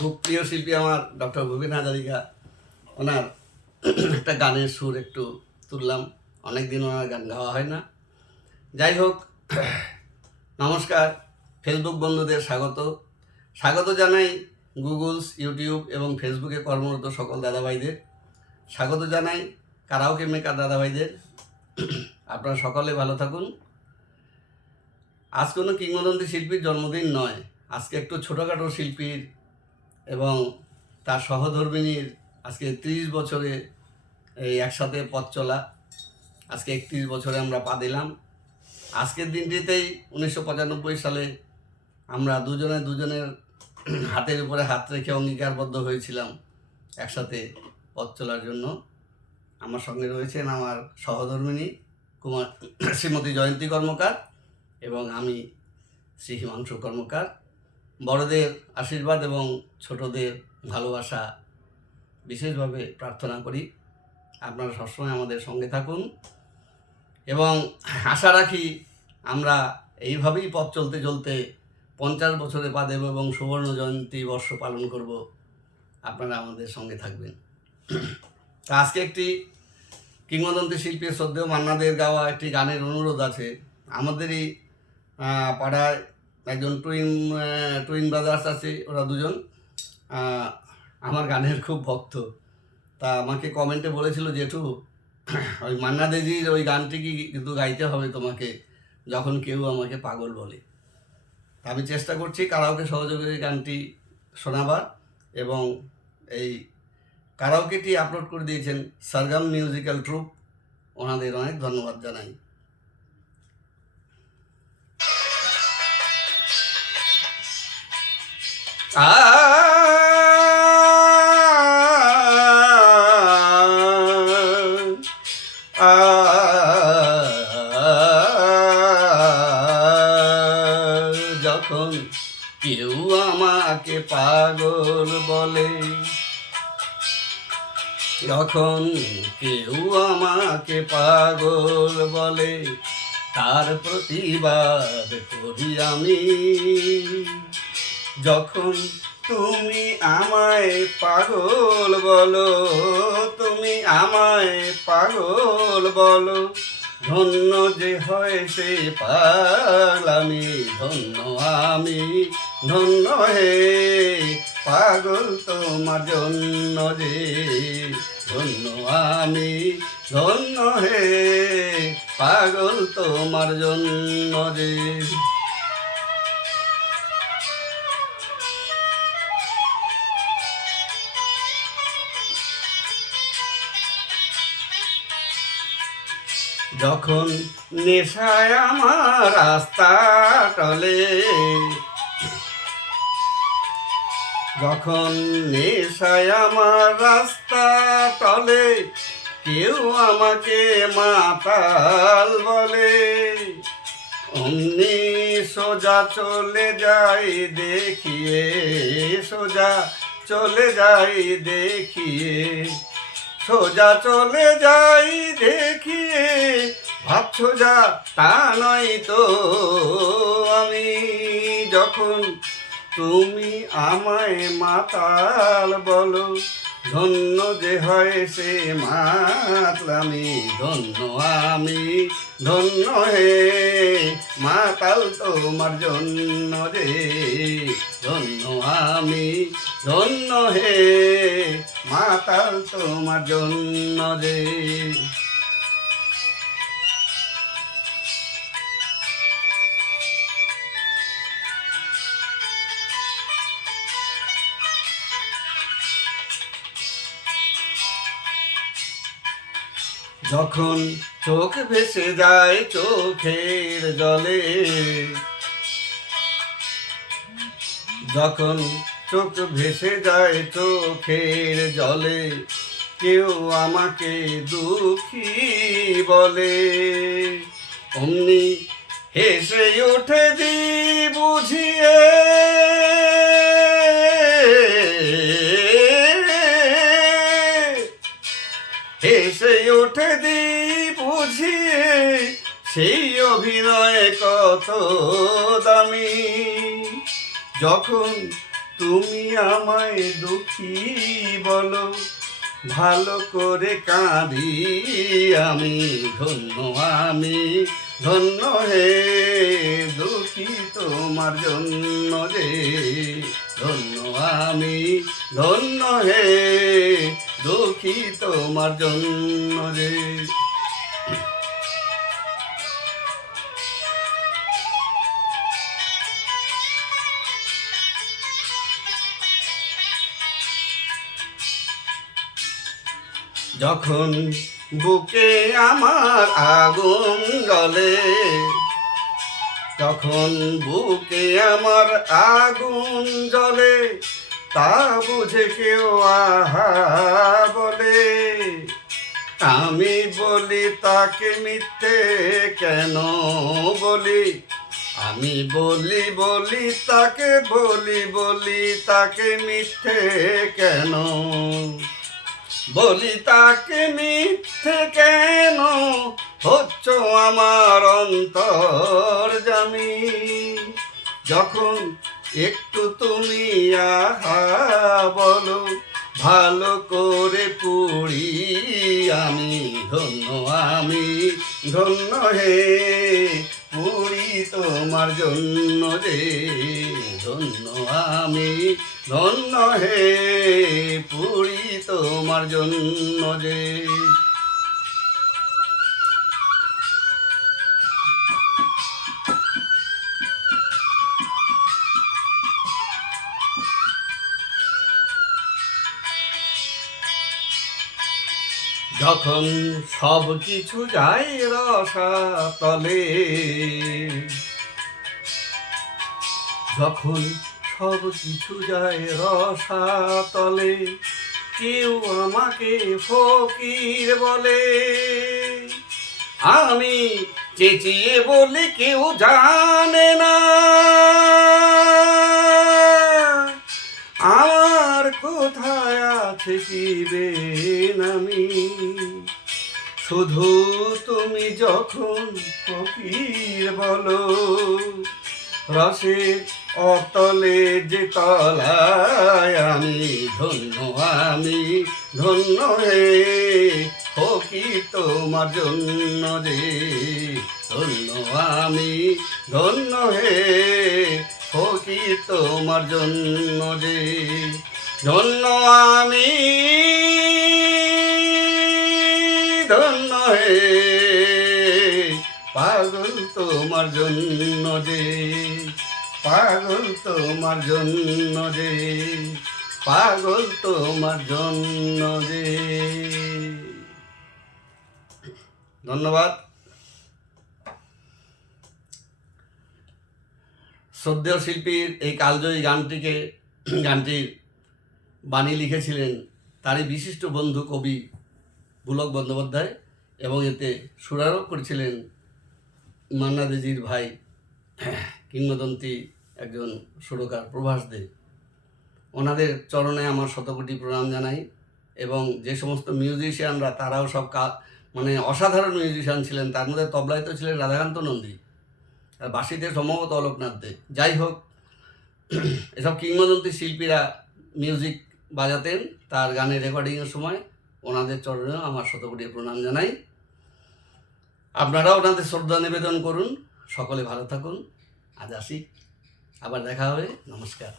খুব প্রিয় শিল্পী আমার ডক্টর ভূপেন হাজারিকা, ওনার একটা গানের সুর একটু তুললাম। অনেক দিন ওনার গান গাওয়া হয় না। যাই হোক, নমস্কার ফেসবুক বন্ধুদের স্বাগত জানাই। গুগলস, ইউটিউব এবং ফেসবুকে কর্মরত সকল দাদাভাইদের স্বাগত জানাই। কারাওকে মেকার দাদাভাইদের, আপনারা সকলে ভালো থাকুন। আজ কোনো কিংবদন্তি শিল্পীর জন্মদিন নয়, আজকে একটু ছোটোখাটো শিল্পীর এবং তার সহধর্মিণীর আজকে 30 বছরে এই একসাথে পথ চলা। আজকে 31 বছরে আমরা পা দিলাম। আজকের দিনটিতেই 1995 সালে আমরা দুজনের হাতের উপরে হাত রেখে অঙ্গীকারবদ্ধ হয়েছিলাম একসাথে পথ চলার জন্য। আমার সঙ্গে রয়েছেন আমার সহধর্মিণী শ্রীমতী জয়ন্তী কর্মকার এবং আমি শ্রী হিমাংশু কর্মকার। বড়দের আশীর্বাদ এবং ছোটদের ভালোবাসা বিশেষভাবে প্রার্থনা করি। আপনারা সবসময় আমাদের সঙ্গে থাকুন এবং আশা রাখি আমরা এইভাবেই পথ চলতে 50 বছরে পা দেব এবং সুবর্ণ জয়ন্তী বর্ষ পালন করব। আপনারা আমাদের সঙ্গে থাকবেন। তা আজকে একটি কিংবদন্তি শিল্পী শ্রদ্ধেয় মান্নাদের গাওয়া একটি গানের অনুরোধ আছে। আমাদেরই পাড়ায় একজন টুইন ব্রাদার্স আছে, ওরা দুজন আমার গানের খুব ভক্ত। তা আমাকে কমেন্টে বলেছিল, জেঠু ওই মান্না দেজির ওই গানটি কিন্তু গাইতে হবে তোমাকে, যখন কেউ আমাকে পাগল বলে। আমি চেষ্টা করছি কারাওকে সহযোগী গানটি শোনাবার, এবং এই কারাওকেটি আপলোড করে দিয়েছেন সরগম মিউজিক্যাল ট্রুপ, ওনাদের অনেক ধন্যবাদ জানাই। যখন কেউ আমাকে পাগল বলে, যখন কেউ আমাকে পাগল বলে, তার প্রতিবাদ করি আমি। যখন তুমি আমায় পাগল বলো, তুমি আমায় পাগল বলো, ধন্য যে হয় সে পাগলামি, ধন্য আমি, ধন্য হে পাগল তোমার জন্য যে, ধন্য আমি, ধন্য হে পাগল তোমার জন্য যে। যখন নেশায় আমার রাস্তা টলে, যখন নেশায় আমার রাস্তা টলে, কেউ আমাকে মাতাল বলে, অমনি সোজা চলে যাই দেখিয়ে, সোজা চলে যাই দেখিয়ে, সোজা চলে যাই দেখিয়ে, ভাবছো যা তা নয় তো আমি। যখন তুমি আমায় মাতাল বলো, ধন্য যে হয় সে মাতলামি, ধন্য আমি, ধন্য হে মাতাল তোমার জন্য রে, ধন্য আমি, ধন্য হে মাতাল তোমার জন্য রে। যখন চোখ ভেসে যায় চোখের জলে, যখন চোখ ভেসে যায় চোখের জলে, কেউ আমাকে দুঃখী বলে, অমনি হেসে ওঠে দি বুঝিয়ে, হেসে ওঠে দি বুঝিয়ে, সেই অভিনয় কত দামি। যখন তুমি আমায় দুঃখী বলো, ভালো করে কাঁদি আমি, ধন্য ধন্য হে দুঃখী তোমার জন্য রে, ধন্য ধন্য হে দুঃখী তোমার জন্য রে। যখন বুকে আমার আগুন জ্বলে, তখন বুকে আমার আগুন জ্বলে, তা বুঝে কেউ আহা বলে, আমি বলি তাকে মিথ্যে কেন বলি, আমি বলি তাকে বলি তাকে মিথ্যে কেন বলি, তাকে মিথ্যে কেন হচ্ছ আমার অন্তর্যামী। যখন একটু তুমি আহা বলো, ভালো করে পুড়ি আমি, ধন্য হে পুড়ি তোমার জন্য রে, ধন্য ধন্য হে পুড়ি তোমার জন্য রে। যখন সব কিছু যায় রসাতলে, যখন সব কিছু যায় রসাতলে, কেউ আমাকে ফকির বলে, আমি চেঁচিয়ে বলি কেউ জানে না আমার কোথায় আছে কি বেনামি। শুধু তুমি যখন ফকির বলো, রসের অতলে যে তলায় আমি, ধন্য হে ফকির তোমার জন্য রে, ধন্য হে ফকির তোমার জন্য রে, ধন্য ধন্য হে পাগল তোমার জন্য যে, পাগল তোমার জন্য যে, পাগল তোমার জন্য যে। ধন্যবাদ। শ্রদ্ধেয় শিল্পীর এই কালজয়ী গানটির বাণী লিখেছিলেন তারই বিশিষ্ট বন্ধু কবি পুলক বন্দ্যোপাধ্যায়, এবং এতে সুরারোপ করেছিলেন মান্না দেজির ভাই কিংবদন্তি একজন সুরকার প্রভাস দে। ওনাদের চরণে আমার শতকোটি প্রণাম জানাই। এবং যে সমস্ত মিউজিশিয়ানরা তারাও সব অসাধারণ মিউজিশিয়ান ছিলেন। তার মধ্যে তবলায় তো ছিলেন রাধাকান্ত নন্দী, আর বাঁশিতে সম্ভবত অলোকনাথ দে। যাই হোক, এসব কিংবদন্তি শিল্পীরা মিউজিক বাজাতেন তার গানের রেকর্ডিংয়ের সময়। ওনাদের চরণেও আমার শতকোটি প্রণাম জানাই। আপনারাও ওনাদের শ্রদ্ধা নিবেদন করুন। সকলে ভালো থাকুন। আজ আসি, আবার দেখা হবে। নমস্কার।